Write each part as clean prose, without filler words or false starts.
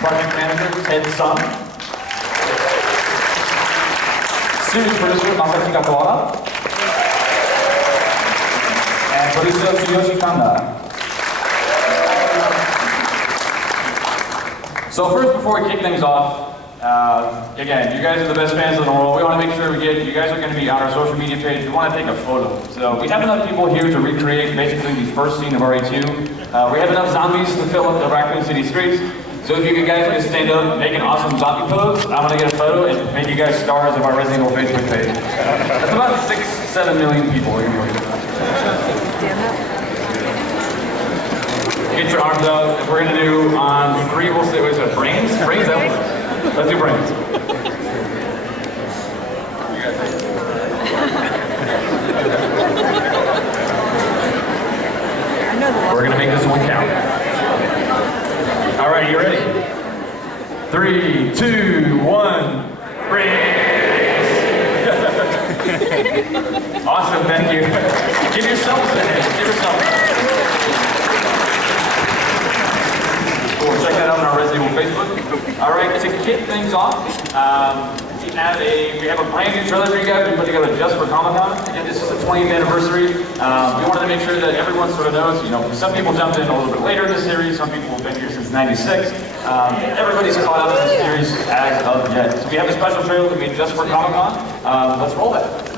project manager Ted Sun, series producer Masaki Kawara, and producer Tsuyoshi Kanda. So first, before we kick things off, again, you guys are the best fans in the world. We want to make sure you guys are going to be on our social media page. We want to take a photo. So we have enough people here to recreate basically the first scene of RE2. We have enough zombies to fill up the Raccoon City streets. So if you guys can stand up, make an awesome zombie pose, I'm going to get a photo and make you guys stars of our Resident Evil Facebook page. That's about 6-7 million people. We're going to be Get your arms up. We're going to do on 3, we'll say, what is it, brains? Brains up. Let's do brains. We're going to make this one count. All right, you ready? 3, 2, 1, brains! Awesome, thank you. Give yourselves a hand. Give yourself. Cool, check that out on our Resident Evil Facebook. All right, to kick things off, we have a brand new trailer for you guys we put together just for Comic-Con. Again, this is the 20th anniversary. We wanted to make sure that everyone sort of knows, some people jumped in a little bit later in the series, some people have been here since '96. Everybody's caught up in the series as of yet. So we have a special trailer we made just for Comic-Con. Let's roll that.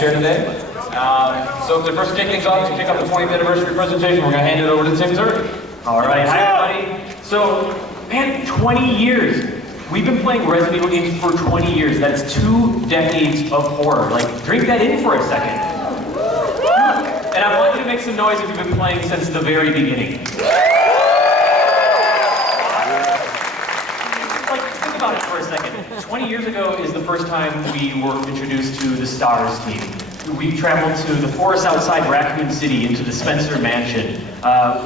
Share today. So the first kick things off to kick off the 20th anniversary presentation, we're going to hand it over to Tim Zurich. All right, hi everybody. So, man, 20 years. We've been playing Resident Evil games for 20 years. That's 2 decades of horror. Like, drink that in for a second. And I want you to make some noise if you've been playing since the very beginning. Like, think about it for a second. 20 years ago is the first time we were introduced to the STARS team. We traveled to the forest outside Raccoon City into the Spencer Mansion.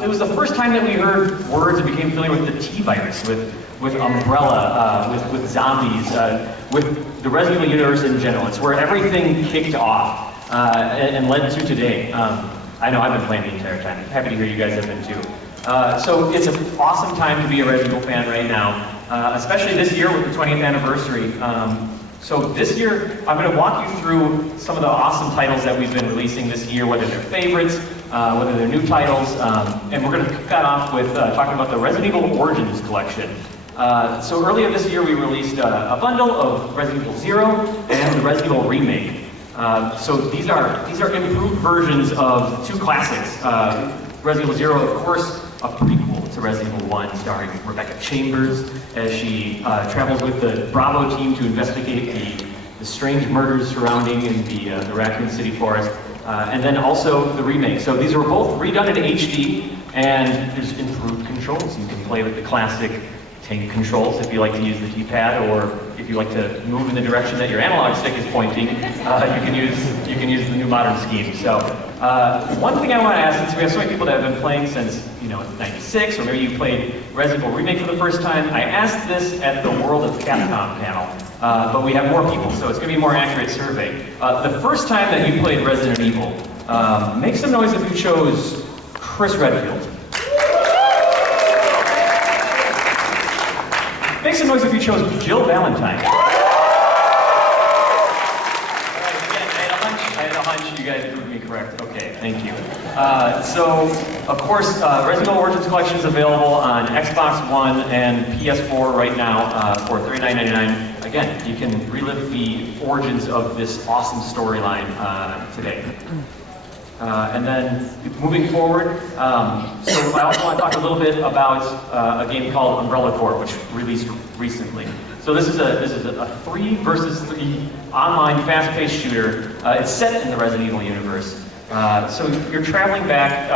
It was the first time that we heard words and became familiar with the T-Virus, with Umbrella, with zombies, with the Resident Evil universe in general. It's where everything kicked off and led to today. I know I've been playing the entire time. Happy to hear you guys have been too. So it's an awesome time to be a Resident Evil fan right now, especially this year with the 20th anniversary. So this year, I'm going to walk you through some of the awesome titles that we've been releasing this year, whether they're favorites, whether they're new titles, and we're going to kick that off with talking about the Resident Evil Origins collection. So earlier this year, we released a bundle of Resident Evil 0 and the Resident Evil Remake. So these are improved versions of 2 classics. Resident Evil 0, of course, a prequel to Resident Evil 1, starring Rebecca Chambers as she travels with the Bravo team to investigate the strange murders surrounding in the Raccoon City forest, and then also the remake. So these were both redone in HD, and there's improved controls. You can play with the classic tank controls if you like to use the D-pad, or if you like to move in the direction that your analog stick is pointing, you can use the new modern scheme. So One thing I want to ask, since we have so many people that have been playing since, '96, or maybe you played Resident Evil Remake for the first time, I asked this at the World of Capcom panel, but we have more people, so it's going to be a more accurate survey. The first time that you played Resident Evil, make some noise if you chose Chris Redfield. Make some noise if you chose Jill Valentine. I had a hunch you guys proved me correct. Okay, thank you. So, of course, Resident Evil Origins Collection is available on Xbox One and PS4 right now for $39.99. Again, you can relive the origins of this awesome storyline today. And then moving forward, so I also want to talk a little bit about a game called Umbrella Corps, which released recently. So this is a 3 versus 3 online fast-paced shooter. It's set in the Resident Evil universe. So you're traveling back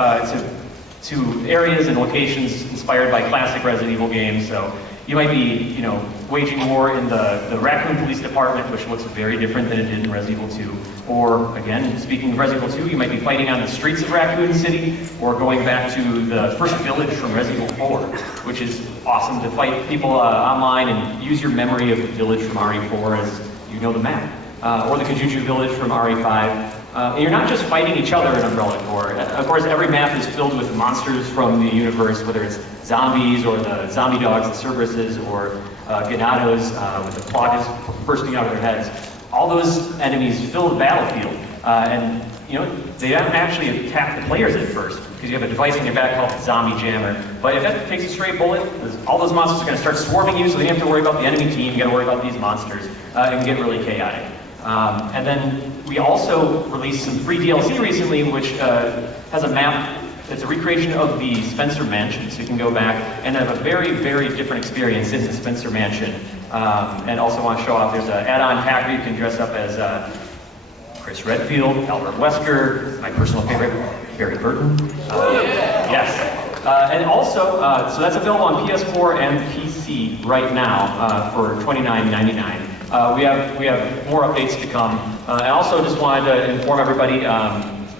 to areas and locations inspired by classic Resident Evil games. So you might be, waging war in the Raccoon Police Department, which looks very different than it did in Resident Evil 2. Or, again, speaking of Resident Evil 2, you might be fighting on the streets of Raccoon City, or going back to the first village from Resident Evil 4, which is awesome to fight people online and use your memory of the village from RE4 as you know the map. Or the Kajuju village from RE5. And you're not just fighting each other in Umbrella Corps. Of course, every map is filled with monsters from the universe, whether it's zombies, or the zombie dogs, the Cerberuses, or Ganados with the cloggers bursting out of their heads. All those enemies fill the battlefield, and they don't actually attack the players at first, because you have a device on your back called the Zombie Jammer. But if that takes a stray bullet, all those monsters are going to start swarming you, so you don't have to worry about the enemy team, you got to worry about these monsters. It can get really chaotic. And then we also released some free DLC recently, which has a map. It's a recreation of the Spencer Mansion, so you can go back and have a very, very different experience in the Spencer Mansion. And also want to show off, there's an add-on pack where you can dress up as Chris Redfield, Albert Wesker, my personal favorite, Barry Burton. Yes. And also, so that's available on PS4 and PC right now for $29.99. We have more updates to come. I also just wanted to inform everybody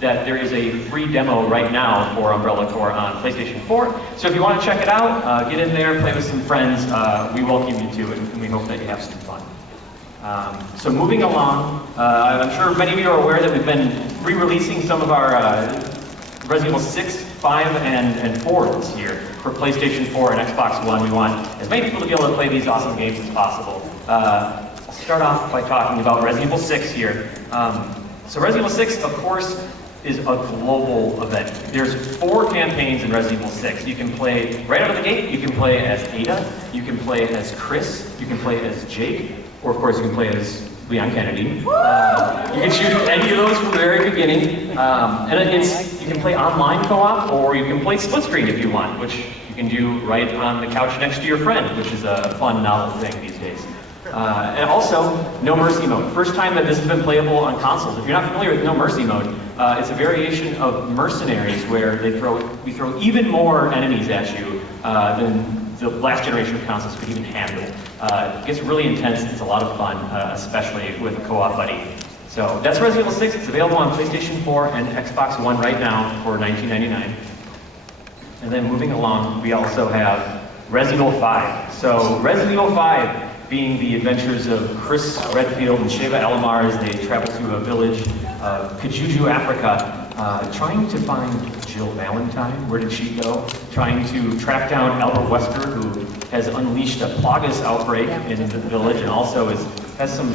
that there is a free demo right now for Umbrella Corps on PlayStation 4. So if you want to check it out, get in there, play with some friends. We welcome you to it, and we hope that you have some fun. So moving along, I'm sure many of you are aware that we've been re-releasing some of our Resident Evil 6, 5, and 4 this year for PlayStation 4 and Xbox One. We want as many people to be able to play these awesome games as possible. I'll start off by talking about Resident Evil 6 here. So Resident Evil 6, of course, is a global event. There's 4 campaigns in Resident Evil 6. You can play, right out of the gate, you can play as Ada, you can play as Chris, you can play as Jake, or of course you can play as Leon Kennedy. You can shoot any of those from the very beginning. And you can play online co-op, or you can play split screen if you want, which you can do right on the couch next to your friend, which is a fun, novel thing these days. And also, No Mercy mode. First time that this has been playable on consoles. If you're not familiar with No Mercy mode, it's a variation of Mercenaries where we throw even more enemies at you than the last generation of consoles could even handle. It gets really intense. It's a lot of fun, especially with a co-op buddy. So that's Resident Evil 6. It's available on PlayStation 4 and Xbox One right now for $19.99. And then moving along, we also have Resident Evil 5. So Resident Evil 5 being the adventures of Chris Redfield and Sheva Elamar as they travel to a village, Kajuju, Africa, trying to find Jill Valentine. Where did she go? Trying to track down Albert Wesker, who has unleashed a Plagas outbreak in the village, and also has some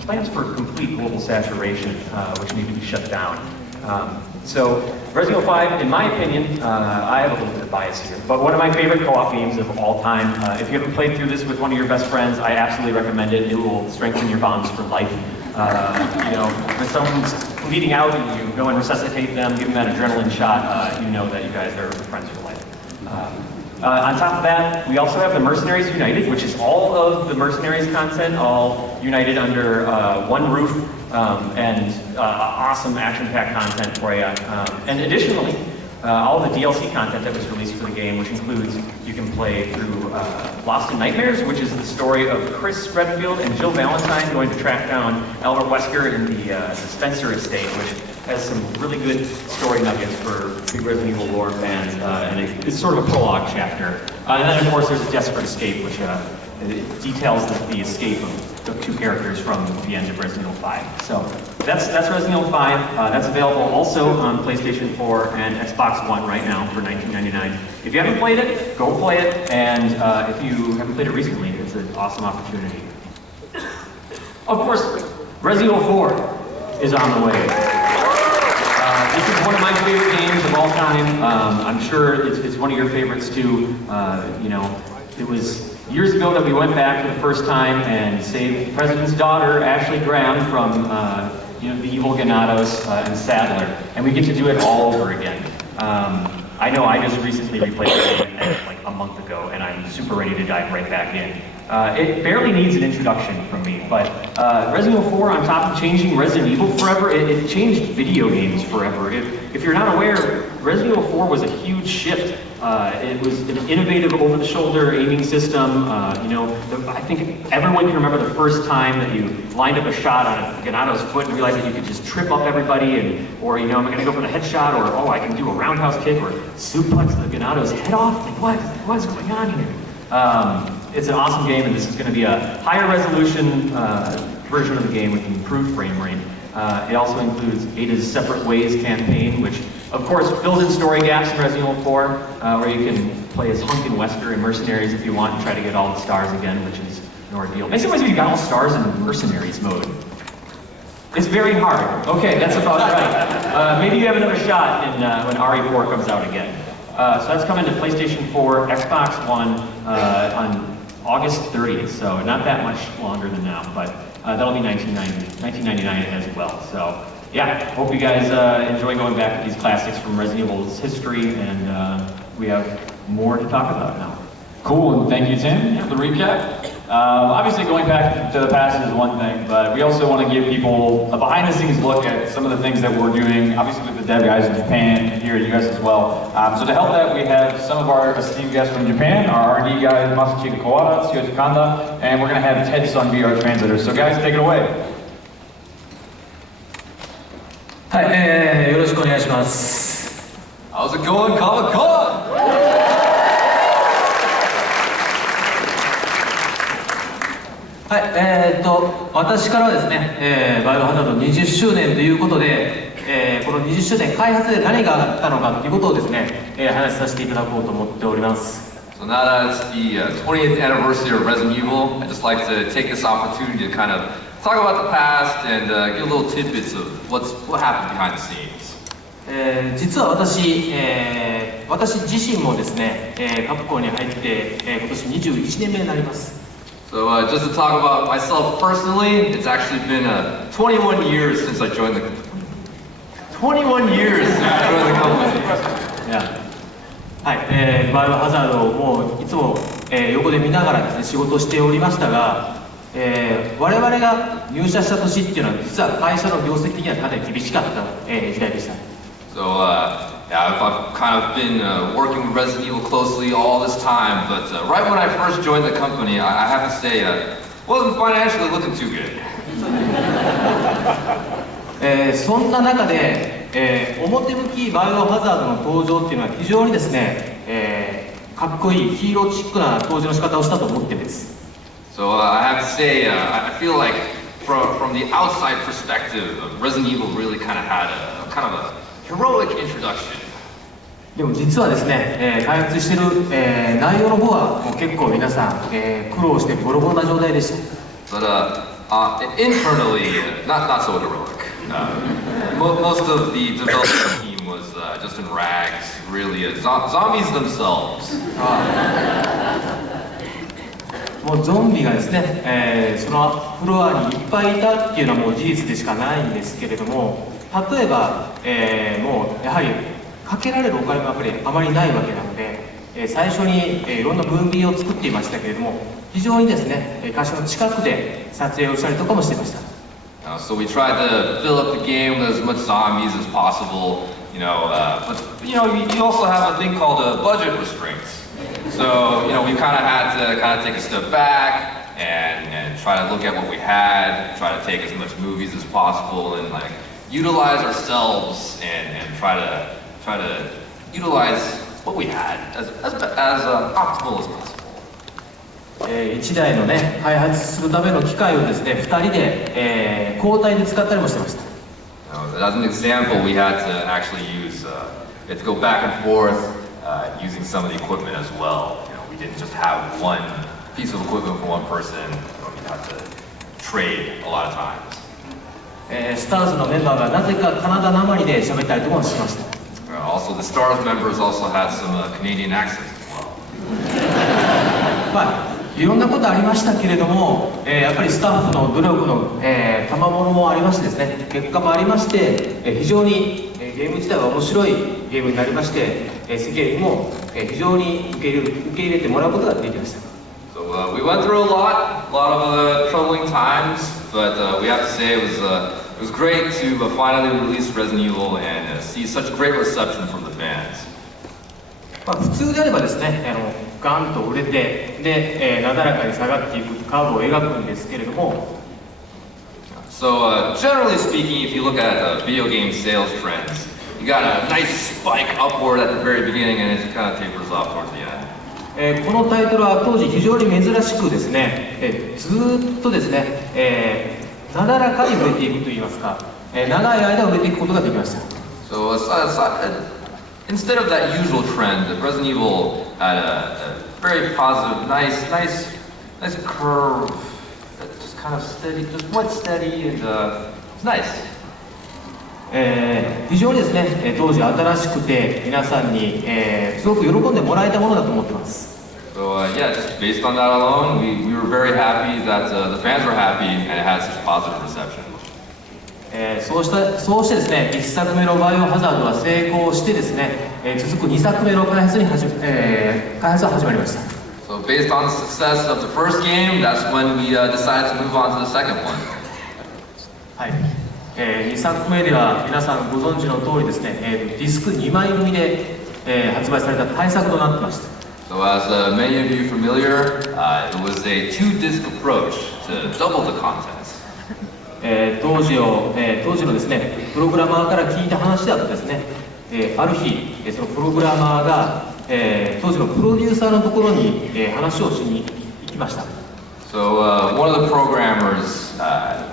plans for complete global saturation, which need to be shut down. So Resident Evil 5, in my opinion, I have a little bit of bias here, but one of my favorite co-op games of all time. If you haven't played through this with one of your best friends, I absolutely recommend it. It will strengthen your bonds for life. When someone's bleeding out and you go and resuscitate them, give them that adrenaline shot, you know that you guys are friends for life. On top of that, we also have the Mercenaries United, which is all of the Mercenaries content, all united under one roof, and awesome action-packed content for you. And additionally, all the DLC content that was released for the game, which includes, you can play through Lost in Nightmares, which is the story of Chris Redfield and Jill Valentine going to track down Albert Wesker in the Spencer estate, which has some really good story nuggets for big Resident Evil lore fans, and it's sort of a prologue chapter. And then, of course, there's a Desperate Escape, which it details the escape of two characters from the end of Resident Evil 5. So that's Resident Evil 5. That's available also on PlayStation 4 and Xbox One right now for $19.99. If you haven't played it, go play it, and if you haven't played it recently, it's an awesome opportunity. Of course, Resident Evil 4 is on the way. This is one of my favorite games of all time. I'm sure it's one of your favorites too. You know, it was years ago that we went back for the first time and saved the President's daughter, Ashley Graham, from you know, the evil Ganados and Sadler, and we get to do it all over again. I know I just recently replayed the game like a month ago, and I'm super ready to dive right back in. It barely needs an introduction from me, but Resident Evil 4, on top of changing Resident Evil forever, it changed video games forever. If you're not aware, Resident Evil 4 was a huge shift. It was an innovative over-the-shoulder aiming system. You know, I think everyone can remember the first time that you lined up a shot on a Ganado's foot and realized that you could just trip up everybody, or, you know, am I going to go for the headshot, or, oh, I can do a roundhouse kick, or suplex the Ganado's head off? Like, what is going on here? It's an awesome game, and this is going to be a higher resolution version of the game with improved frame rate. It also includes Ada's Separate Ways campaign, which of course fills in story gaps in Resident Evil 4, where you can play as Hunk and Wesker in Mercenaries if you want and try to get all the stars again, which is an ordeal. Makes it always you got all stars in Mercenaries mode. It's very hard. Okay, that's about right. Maybe you have another shot in, when RE4 comes out again. So that's coming to PlayStation 4, Xbox One on August 30th, so not that much longer than now, but that'll be $19.99 as well. So yeah, hope you guys enjoy going back to these classics from Resident Evil's history, and we have more to talk about now. Cool, and thank you, Tim, for the recap. Obviously, going back to the past is one thing, but we also want to give people a behind-the-scenes look at some of the things that we're doing, obviously with the dev guys in Japan, and here in the US as well. So to help that, we have some of our esteemed guests from Japan, our R&D guys, Masachika Kawada, Tsuyoshi Kanda, and we're going to have Ted Sun be our translator. So guys, take it away. はい、よろしくお願いします。How's it going, Comic-Con? はい、私からはですね、バイオハザード20周年ということで、この20周年開発で何があったのかということをですね、話させていただこうと思っております。So now that it's the 20th anniversary of Resident Evil, I'd just like to take this opportunity to kind of talk about the past and give a little tidbits of what happened behind the scenes. 実は私自身もですね、カプコンに入って、今年21年目になります。So just to talk about myself personally, it's actually been 21 years since I joined the company. 21 years since I joined the company. Yeah. はい、バイオハザードをもういつも、横で見ながらですね、仕事をしておりましたが、我々が入社した年っていうのは実は会社の業績的にはかなり厳しかった、時代でした。So yeah, I've kind of been working with Resident Evil closely all this time, but right when I first joined the company, I have to say, wasn't financially looking too good. そんな中で、表向きバイオハザードの登場っていうのは非常にですね、かっこいいヒーローチックな登場の仕方をしたと思ってるんです。So I have to say, I feel like from the outside perspective, Resident Evil really kind of had a kind of a heroic introduction. でも実はですね、開発している、内容の方はもう結構皆さん、苦労してボロボロな状態でした。But internally, not so heroic. Most of the development team was just in rags, really zombies themselves. もうゾンビがですね、そのフロアにいっぱいいたっていうのはもう事実でしかないんですけれども、例えば、もうやはりかけられるお金がやっぱりあまりないわけなので、最初に、いろんなムービーを作っていましたけれども、非常にですね、会社の近くで撮影をしたりとかもしていました。So we tried to fill up the game with as much zombies as possible, but you also have a thing called budget restraints. So we kind of had to take a step back and try to look at what we had, try to take as much movies as possible, and utilize ourselves and try to utilize what we had as optimal as possible. 1台のね、開発するための機械をですね、2人で、交代で使ったりもしてました。As an example, we had to actually use, we had to go back and forth using some of the equipment as well. We didn't just have one piece of equipment for one person. We had to trade a lot of times. スターズのメンバーがなぜかカナダなまりで喋ったりとかもしました。Also, the Stars members also had some Canadian accents as well. まあいろんなことありましたけれども、やっぱりスタッフの努力の、賜物もありましてですね、結果もありまして、非常に、ゲーム自体は面白いゲームになりまして、世間にも、非常に受け入れてもらうことができました。So we went through a lot of troubling times, but we have to say it was great to finally release Resident Evil and see such great reception from the fans. まあ普通であればですね、ガンと売れてで、なだらかに下がっていくカーブを描くんですけれども、 So generally speaking, if you look at video game sales trends, you got a nice spike upward at the very beginning and it just kind of tapers off towards the end. このタイトルは当時非常に珍しくですね、ずーっとですね、なだらかに売れていくといいますか、長い間売れていくことができました。 So instead of that usual trend, Resident Evil had a very positive, nice curve that just kind of steady, just went steady and it's nice. 非常にですね、当時新しくて皆さんに、すごく喜んでもらえたものだと思ってます。 So yeah, just based on that alone, we were very happy that the fans were happy and it had such positive reception. そうしてですね、1作目のバイオハザードは成功してですね、続く2作目の開発が始まりました。 So based on the success of the first game, that's when we decided to move on to the second one. はい、2作目では皆さんご存知の通りですね、ディスク2枚組で、発売された大作となってました。 So as many of you familiar, it was a two-disc approach to double the contents. 当時のですね、プログラマーから聞いた話だとですね、ある日、そのプログラマーが、当時のプロデューサーのところに、話をしに行きました。 So one of the programmers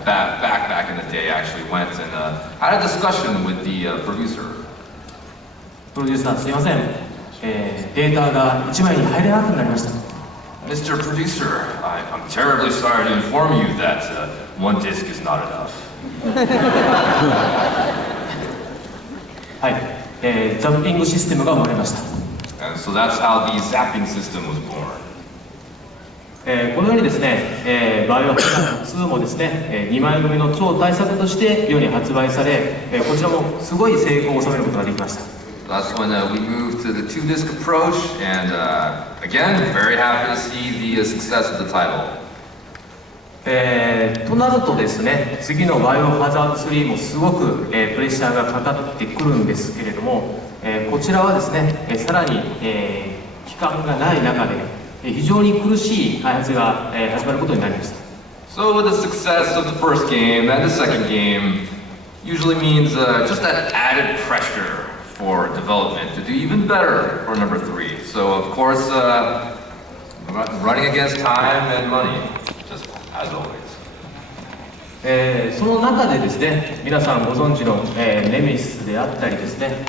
back in the day actually went and had a discussion with the producer. プロデューサー、すいません、データが1枚に入れなくなりました。 Mr. Producer, I'm terribly sorry to inform you that one disc is not enough. はい、ザッピングシステムが生まれました。 And so that's how the zapping system was born. このようにですね、バイオハザード2もですね、2枚組の超大作として世に発売され、こちらもすごい成功を収めることができました。 That's when we moved to the two-disc approach, and again, very happy to see the success of the title. となるとですね、次のバイオハザード3もすごく、プレッシャーがかかってくるんですけれども、こちらはですね、さらに、期間がない中で、非常に苦しい開発が、始まることになりました。 So with the success of the first game and the second game usually means just that added pressure for development to do even better for number 3. So of course, running against time and money, just as always. その中でですね、皆さんご存知の、ネメシスであったりですね、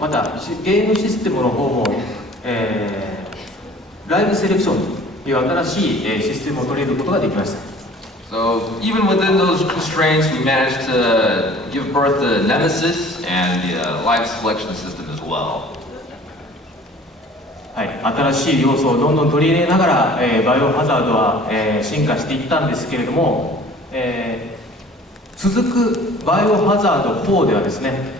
またゲームシステムの方も、ライブセレクションという新しい、システムを取り入れることができました。 So even within those constraints, we managed to give birth to Nemesis and the live selection system as well. はい、新しい要素をどんどん取り入れながら、バイオハザードは、進化していったんですけれども、続くバイオハザード4ではですね、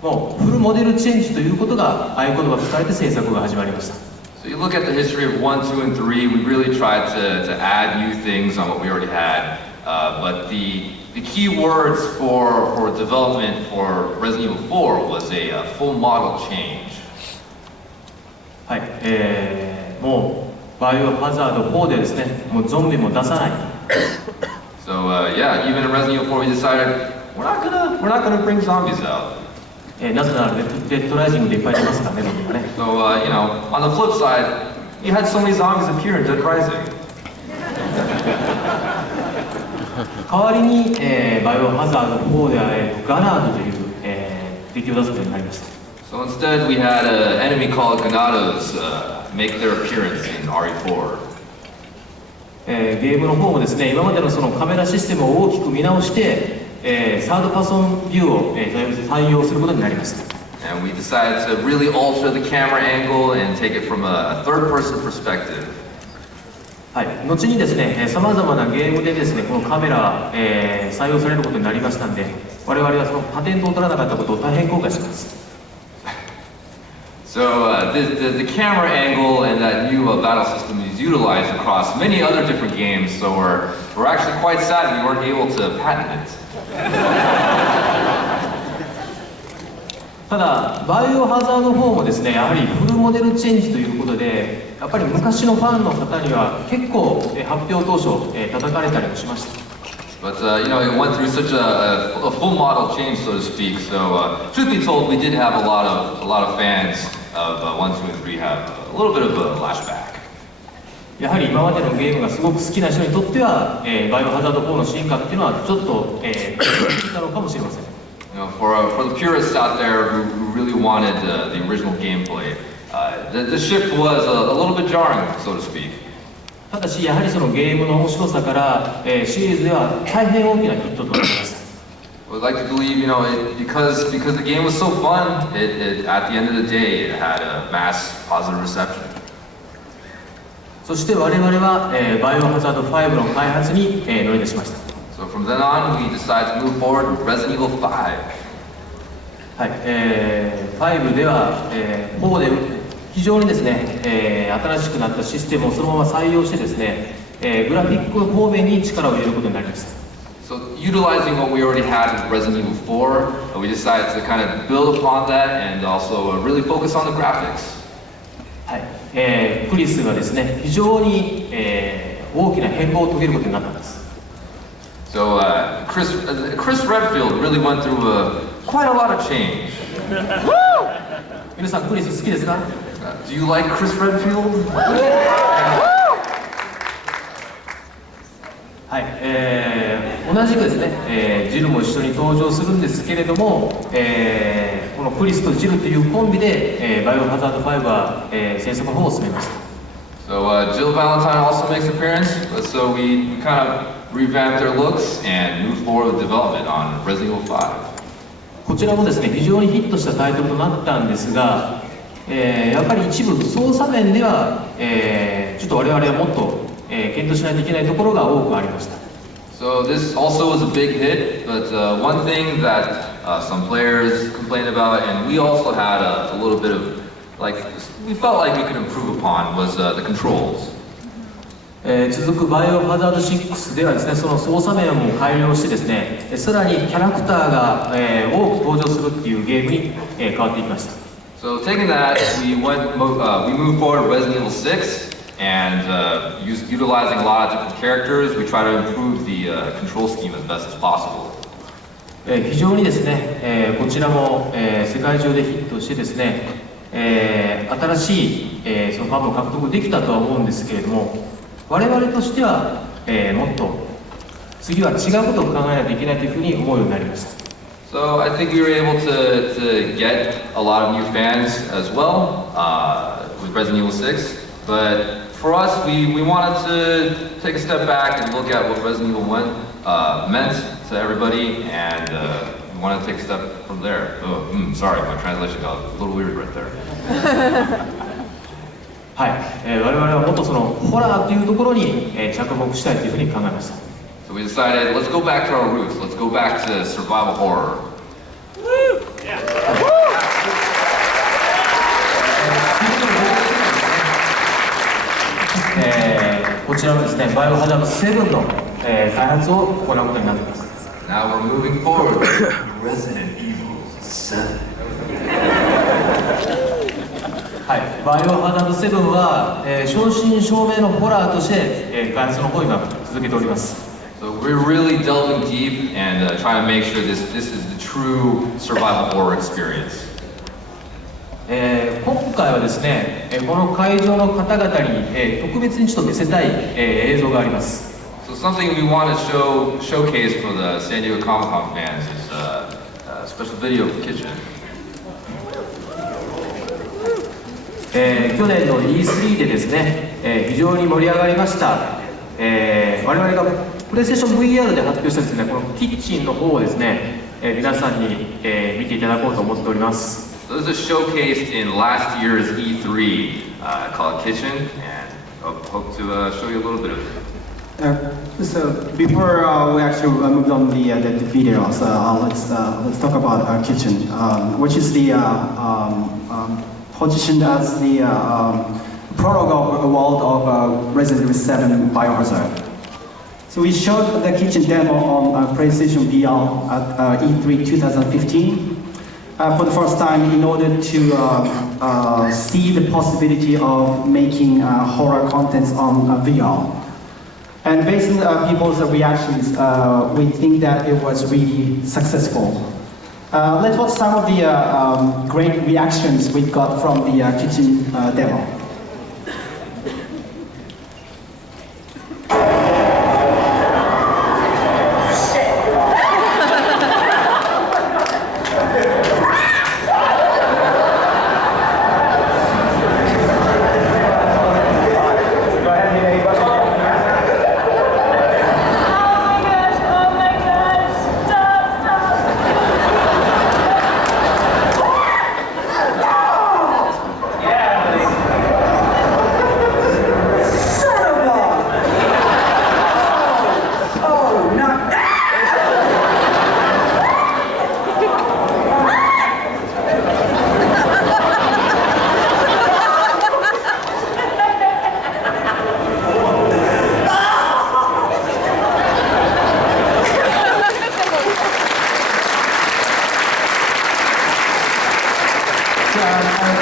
もうフルモデルチェンジということが合言葉とされて制作が始まりました。 So you look at the history of 1, 2, and 3, we really tried to add new things on what we already had. But the key words for development for Resident Evil 4 was a full model change. はい、もうバイオハザード4でですね、もうゾンビも出さない。So So yeah, even in Resident Evil 4, we decided we're not gonna bring zombies out. なぜならデッドライジングでいっぱい出ますからね、ゾンビがね。 So you know, on the flip side, you had so many zombies appear in Dead Rising. 代わりに、バイオハザード4では、ガナードという、敵を出すことになりました。So instead, we had an enemy called Ganados make their appearance in RE4. ゲームの方もですね、今までのそのカメラシステムを大きく見直して、サードパーソンビューを、採用することになりました。And we decided to really alter the camera angle and take it from a third-person perspective. はい、後にですね、さまざまなゲームでですね、このカメラ、採用されることになりましたんで、我々はそのパテントを取らなかったことを大変後悔しています。So the camera angle and that new battle system is utilized across many other different games. So we're actually quite sad we weren't able to patent it. ただ、バイオハザード4もですね、やはりフルモデルチェンジということで、やっぱり昔のファンの方には結構、発表当初、叩かれたりもしました。But you know, it went through such a full model change, so to speak. So truth be told, we did have a lot of fans of 1, 2, and 3 have a little bit of a flashback. やはり今までのゲームがすごく好きな人にとっては、バイオハザード4の進化っていうのはちょっと、なのかもしれません。You know, for the purists out there who really wanted the original gameplay, the shift was a little bit jarring, so to speak. ただし、やはりそのゲームの面白さから、シリーズでは大変大きなヒットとなりました。I would like to believe, you know, because the game was so fun, at the end of the day, it had a mass positive reception. そして我々は、バイオハザード5の開発に、乗り出しました。So from then on, we decided to move forward with Resident Evil 5. はい、5では、4で非常にですね、新しくなったシステムをそのまま採用してですね、グラフィック方面に力を入れることになりました。So utilizing what we already had with Resident Evil 4, we decided to kind of build upon that and also really focus on the graphics. はい、クリスがですね、非常に、大きな変貌を遂げることになったんです。So Chris Redfield really went through quite a lot of change. 皆さんクリス好きですか？ Do you like Chris Redfield? はい、同じくですね、ジルも一緒に登場するんですけれども、このクリスとジルというコンビで、バイオハザード5は、制作の方を進めました。So Jill Valentine also makes an appearance, so we kind of revamped their looks and moved forward with development on Resident Evil 5. こちらもですね、非常にヒットしたタイトルとなったんですが、やっぱり一部操作面では、ちょっと我々はもっと、検討しないといけないところが多くありました。So this also was a big hit, but one thing that some players complained about, and we also had a little bit of, like, we felt like we could improve upon, was the controls. 続くバイオハザード6ではですね、その操作面も改良してですね、さらにキャラクターが、多く登場するっていうゲームに、変わっていきました。So taking that, we moved forward with Resident Evil 6, and utilizing a lot of different characters, we try to improve the control scheme as best as possible. 非常にですね、こちらも、世界中でヒットしてですね、新しい、そのファンも獲得できたとは思うんですけれども、我々としては、もっと次は違うことを考えないといけないというふうに思うようになりました。So I think we were able to get a lot of new fans as well with Resident Evil 6, but for us, we wanted to take a step back and look at what Resident Evil 1 meant to everybody, and we wanted to take a step from there. Oh, sorry, my translation got a little weird right there. はい、我々はもっとそのホラーというところに、着目したいというふうに考えました。So we decided, let's go back to our roots. Let's go back to survival horror. こちらのですね、バイオハザード7の、開発を行うことになっています。Now we're moving forward with Resident Evil 7. はい、バイオハザード7は、正真正銘のホラーとして、開発の方を今続けております。So So we're really delving deep and trying to make sure this is the true survival horror experience. 今回はですね、この会場の方々に、特別にちょっと見せたい、映像があります。So something we want to showcase for the San Diego Comic-Con fans is a special video of the kitchen. 去年の E3 でですね、非常に盛り上がりました、我々がプレイステーション VR で発表したですね、このキッチンの方をですね、皆さんに、見ていただこうと思っております。So this is showcased in last year's E3 called Kitchen, and hope to show you a little bit of it. So before we actually move on the videos, let's talk about our kitchen, which is the positioned as the prologue of a world of Resident Evil 7 Biohazard. So we showed the kitchen demo on PlayStation VR at E3 2015 for the first time in order to see the possibility of making horror contents on VR. And based on people's reactions, we think that it was really successful. Let's watch some of the great reactions we got from the kitchen demo.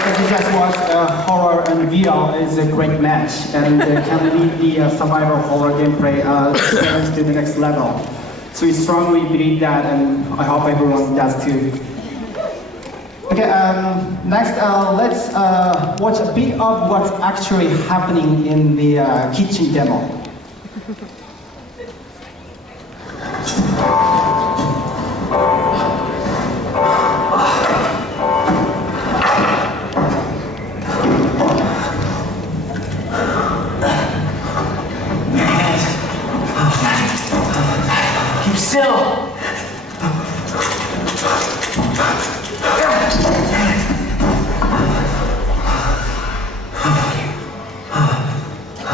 As you just watched, horror and VR is a great match and can lead the survival horror gameplay experience to the next level. So we strongly believe that, and I hope everyone does too. Okay, next let's watch a bit of what's actually happening in the kitchen demo. Still.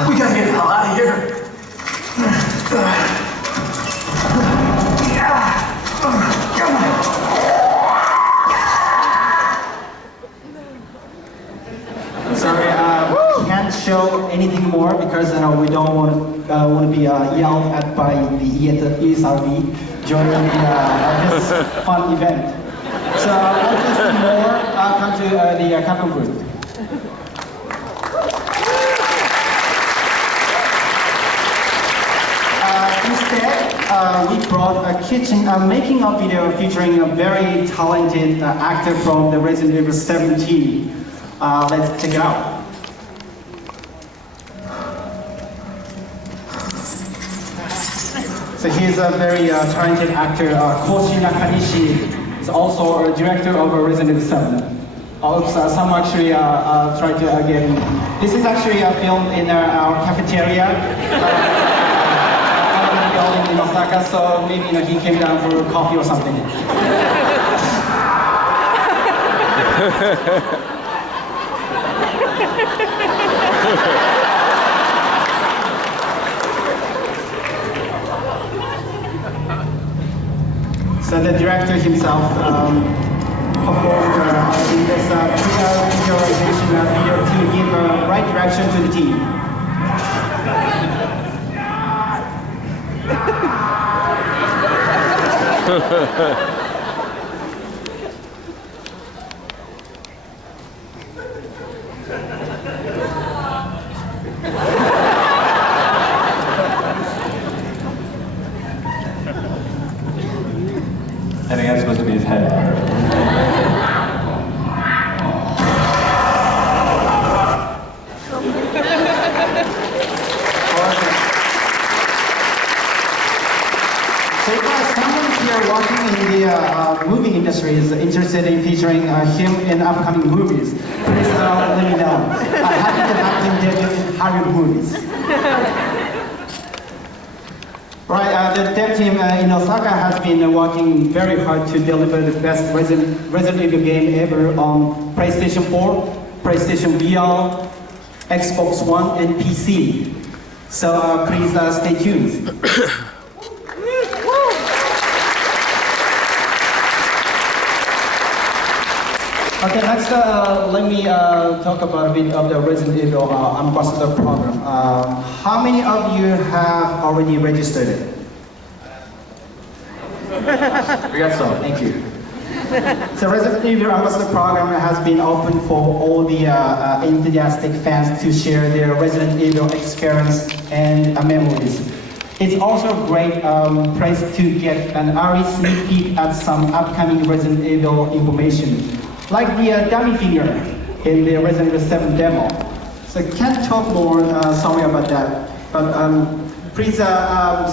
We gotta get the hell out of here. Sorry, can't show anything more because we don't want to be yelled at by the ESRB during this fun event. So let's just see more. Come to the Capcom booth. Instead, we brought a kitchen making of video featuring a very talented actor from the Resident Evil 7 team. Let's check it out. So he's a very talented actor. Koshi Nakanishi is also a director of Resident Evil 7. Also, some actually try to again. This is actually a film in our cafeteria. In Osaka, so maybe he came down for coffee or something. So the director himself performed in this visualization video to give right direction to the team. head. So if someone here working in the movie industry is interested in featuring him in upcoming movies, please let me know. I'm happy to have him debut in Hollywood movies. Right, the dev team in Osaka has been working very hard to deliver the best Resident Evil game ever on PlayStation 4, PlayStation VR, Xbox One, and PC. So please stay tuned. Okay, next let me talk about a bit of the Resident Evil Ambassador program. How many of you have already registered it? We got some. Thank you. So Resident Evil Ambassador program has been open for all the enthusiastic fans to share their Resident Evil experience and memories. It's also a great place to get an early sneak peek at some upcoming Resident Evil information, like the dummy figure in the Resident Evil 7 demo. So I can't talk more, sorry about that, but please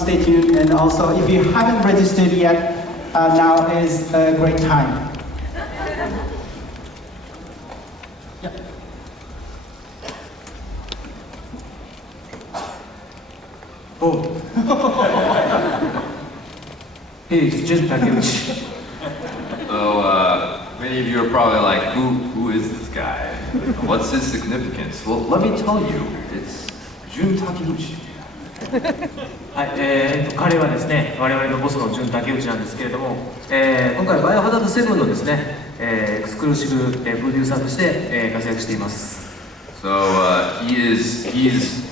stay tuned, and also if you haven't registered yet, now is a great time. Yeah. Oh. Hey, it's just Takeuchi. So, many of you are probably like, who is this guy? What's his significance? Well, let me tell you, it's Jun Takeuchi. はい、彼はですね、我々のボスの純竹内なんですけれども、今回バイオハザード7のですね、エクスクルーシブ、プロデューサーとして、活躍しています。So, he's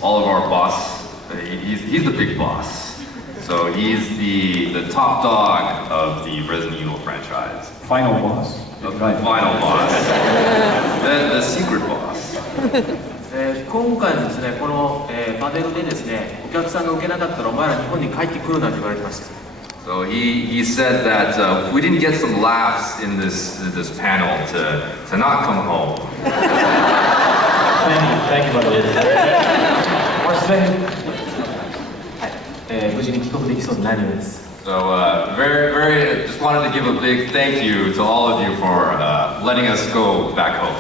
all of our boss. He's the big boss. So he's the top dog of the Resident Evil franchise. Final boss. The final boss. the secret boss. 今回のですね、この、パネルでですね、お客さんが受けなかったらお前ら日本に帰ってくるなんて言われてました。So he said that if we didn't get some laughs in this panel to not come home. Thank you, buddy. We're staying. はい、無事に帰国できそうになるようです。So just wanted to give a big thank you to all of you for letting us go back home.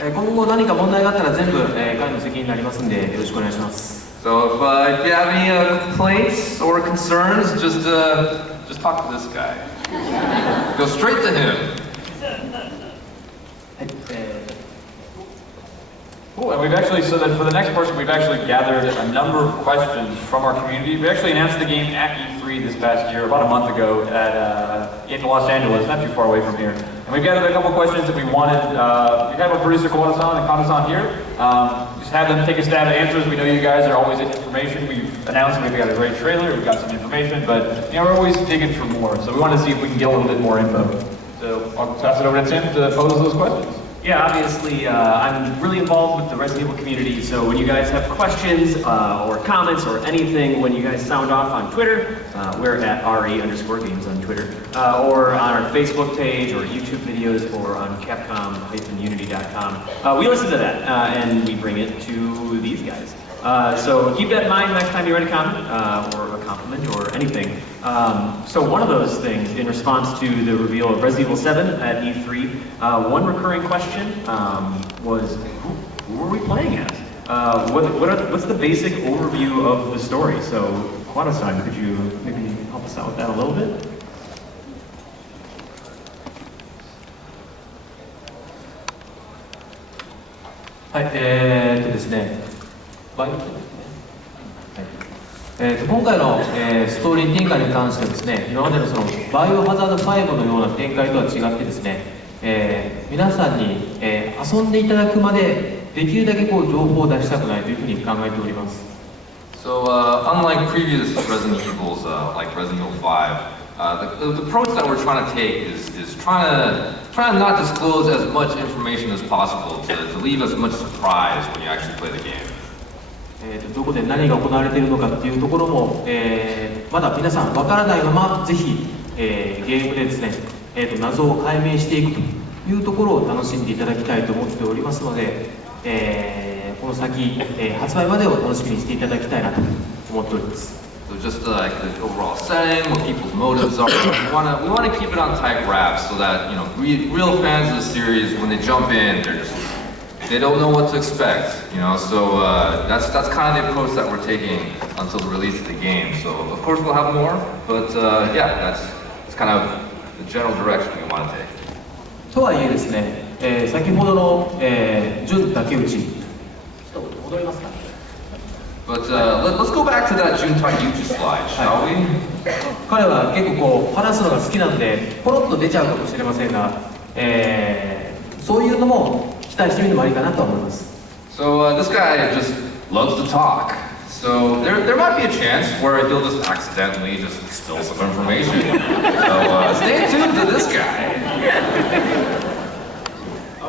今後何か問題があったら全部、彼の責任になりますんでよろしくお願いします。So if you have any complaints or concerns, just talk to this guy. Go straight to him. はい、Cool, and we've actually, so that for the next portion, we've actually gathered a number of questions from our community. We actually announced the game at E3 this past year, about a month ago, in Los Angeles, not too far away from here. And we've gathered a couple questions that we wanted. We have our producer Koda-san and Kanda-san here. Just have them take a stab at answers. We know you guys are always into information. We've announced we've got a great trailer, we've got some information, but we're always digging for more. So we want to see if we can get a little bit more info. So I'll pass it over to Tim to pose those questions. Yeah, obviously, I'm really involved with the Resident Evil community, so when you guys have questions or comments or anything, when you guys sound off on Twitter, we're at RE_games on Twitter, or on our Facebook page or YouTube videos or on Capcom-unity.com. We listen to that and we bring it to these guys. So keep that in mind next time you write a comment or a compliment or anything. So one of those things, in response to the reveal of Resident Evil 7 at E3, one recurring question was, who are we playing as? What's the basic overview of the story? So, Kwada-san, could you maybe help us out with that a little bit? はい、ですね、今回の、ストーリー展開に関してはですね、今までのそのバイオハザード5のような展開とは違ってですね、皆さんに、遊んでいただくまでできるだけこう情報を出したくないというふうに考えております。So unlike previous Resident Evils, like Resident Evil 5, the approach that we're trying to take is trying to not disclose as much information as possible to leave as much surprise when you actually play the game. どこで何が行われているのかっていうところも、まだ皆さんわからないままぜひ、ゲームでですね、謎を解明していくというところを楽しんでいただきたいと思っておりますので、この先、発売までを楽しみにしていただきたいなと思っております。So just like the overall setting, what people's motives are, we want to keep it on tight wraps so that real fans of the series, when they jump in, they don't know what to expect. So that's kind of the approach that we're taking until the release of the game. So of course we'll have more, but yeah, that's kind of the general direction we want to take. とはいえですね、先ほどの、純竹内、ちょっと戻りますか。But let's go back to that Jun Takeuchi slide, shall we? 彼は結構こう話すのが好きなんでポロッと出ちゃうかもしれませんが、そういうのも期待してみるのもありかなと思います。So this guy just loves to talk. So there might be a chance where he'll just accidentally just spill some information. So stay tuned to this guy.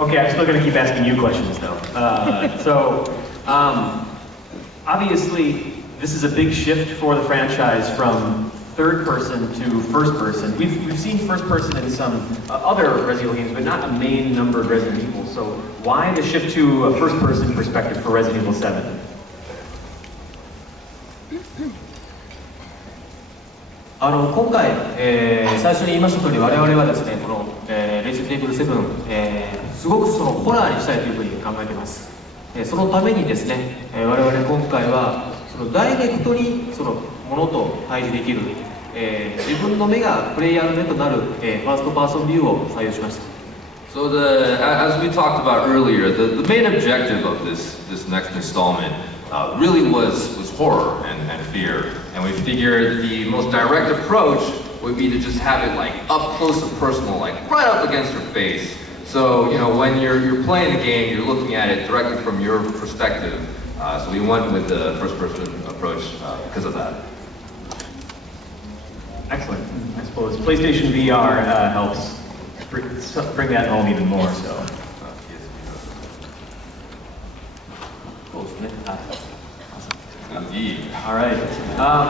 Okay, I'm still going to keep asking you questions though. Obviously, this is a big shift for the franchise from third person to first person. We've seen first person in some other Resident Evil games, but not a main numbered Resident Evil. So why the shift to a first person perspective for Resident Evil 7? 今回、最初に言いました通り我々はですね、この、レジデンテーブル7、すごくそのホラーにしたいというふうに考えています。そのためにですね、我々今回はそのダイレクトにそのものと対峙できる、自分の目がプレイヤーの目となる、ファーストパーソンビューを採用しました。So as we talked about earlier, the main objective of this next installment really was horror and fear, and we figured the most direct approach would be to just have it like up close and personal, like right up against your face. So when you're playing the game, you're looking at it directly from your perspective. So we went with the first-person approach because of that. Excellent. I suppose PlayStation VR helps bring that home even more. So. そうですね。Indeed. All right.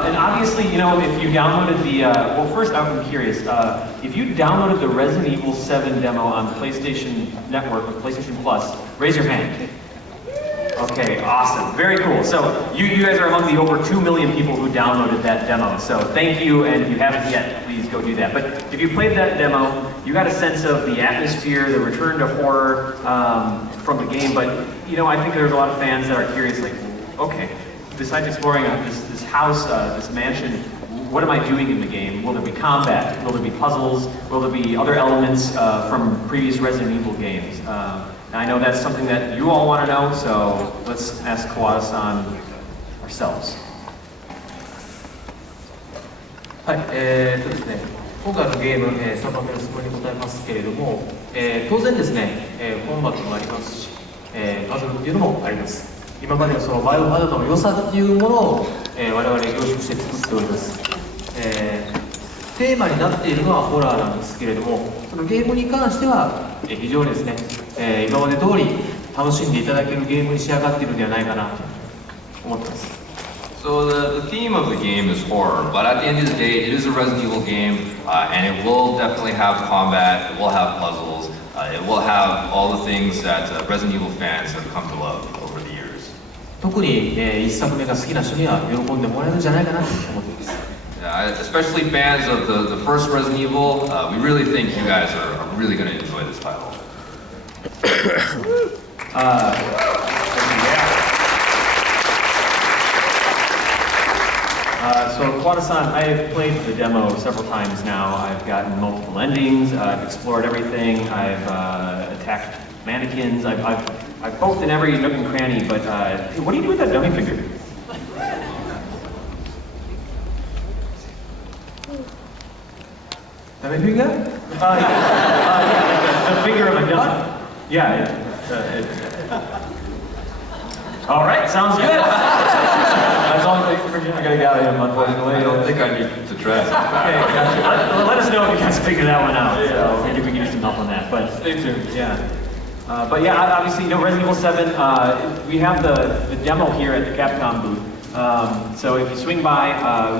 And obviously, if you downloaded the, well, first I'm curious, if you downloaded the Resident Evil 7 demo on the PlayStation Network with PlayStation Plus, raise your hand. Okay, awesome. Very cool. So you guys are among the over 2 million people who downloaded that demo. So thank you, and if you haven't yet, please go do that. But if you played that demo, you got a sense of the atmosphere, the return to horror from the game. But, I think there's a lot of fans that are curious, like, okay, besides exploring this house, this mansion, what am I doing in the game? Will there be combat? Will there be puzzles? Will there be other elements from previous Resident Evil games? I know that's something that you all want to know, so let's ask Kawada-san ourselves. はい、ですね、今回のゲーム、3番目の質問に答えますけれども、当然ですね、コンバットもありますし、パズルっていうのもあります。今までのそのバイオハザードの良さっていうものを、我々凝縮して作っております。テーマになっているのはホラーなんですけれども、そのゲームに関しては、非常にですね、今まで通り楽しんでいただけるゲームに仕上がっているのではないかなと思ってます。So the theme of the game is horror, but at the end of the day, it is a Resident Evil game, and it will definitely have combat, it will have puzzles, it will have all the things that Resident Evil fans have come to love over the years. 特に、1作目が好きな人には喜んでもらえるんじゃないかなと思っています。Especially fans of the first Resident Evil, we really think you guys are really going to enjoy this title. So Kawada-san, I have played the demo several times now. I've gotten multiple endings, I've explored everything, I've attacked mannequins, I've poked in every nook and cranny, but what do you do with that dummy finger? Dummy finger? The finger of a dummy. Yeah. All right, sounds good. That's all the information I gotta get out of him, unfortunately. I don't think I need to dress. Okay, gotcha. Let us know if you guys figure that one out. So maybe we can use some help on that. But Stay tuned. yeah. But yeah, obviously, Resident Evil 7, we have the demo here at the Capcom booth. So if you swing by,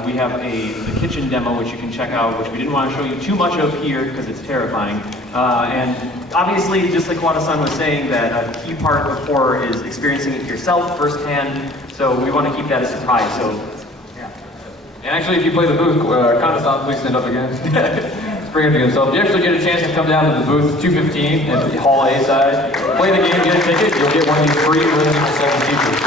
we have the kitchen demo which you can check out, which we didn't want to show you too much of here because it's terrifying. And obviously, just like Wada-san was saying, that a key part of horror is experiencing it yourself firsthand. So we want to keep that a surprise. So yeah. And actually, if you play the booth, Kanda-san, please stand up again. Bring it again. So if you actually get a chance to come down to the booth 215 at the Hall A side, play the game, get a ticket, you'll get one of these free Resident Evil 7 t-shirts.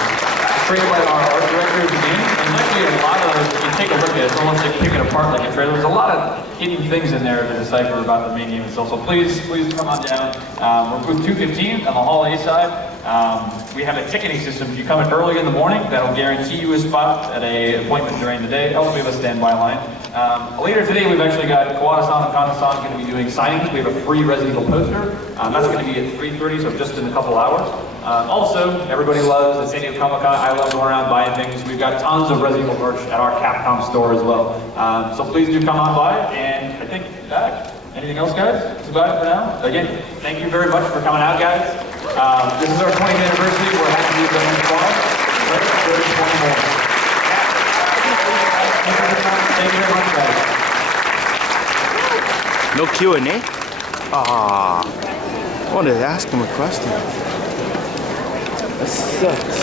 Created by our art director of the game, and there's actually a lot of, you take a look at it, it's almost like pick it apart like a trailer. There's a lot of hidden things in there to decipher about the main game itself. So please come on down. We're booth 215 on the Hall A side. We have a ticketing system. If you come in early in the morning, that'll guarantee you a spot at an appointment during the day. Else we have a standby line. Later today, we've actually got Kawada-san and Kanda-san going to be doing signings. We have a free Resident Evil poster. That's going to be at 3:30, so just in a couple hours. Also, everybody loves the San Diego Comic-Con. I love going around buying things. We've got tons of Resident Evil merch at our Capcom store as well. So please do come on by, and I think anything else, guys? That's about it for now. Again, thank you very much for coming out, guys. This is our 20th anniversary. We're happy you've done this far. Right? 20 more. Thank you very much, guys. No Q&A? Ah, I wanted to ask him a question. That sucks.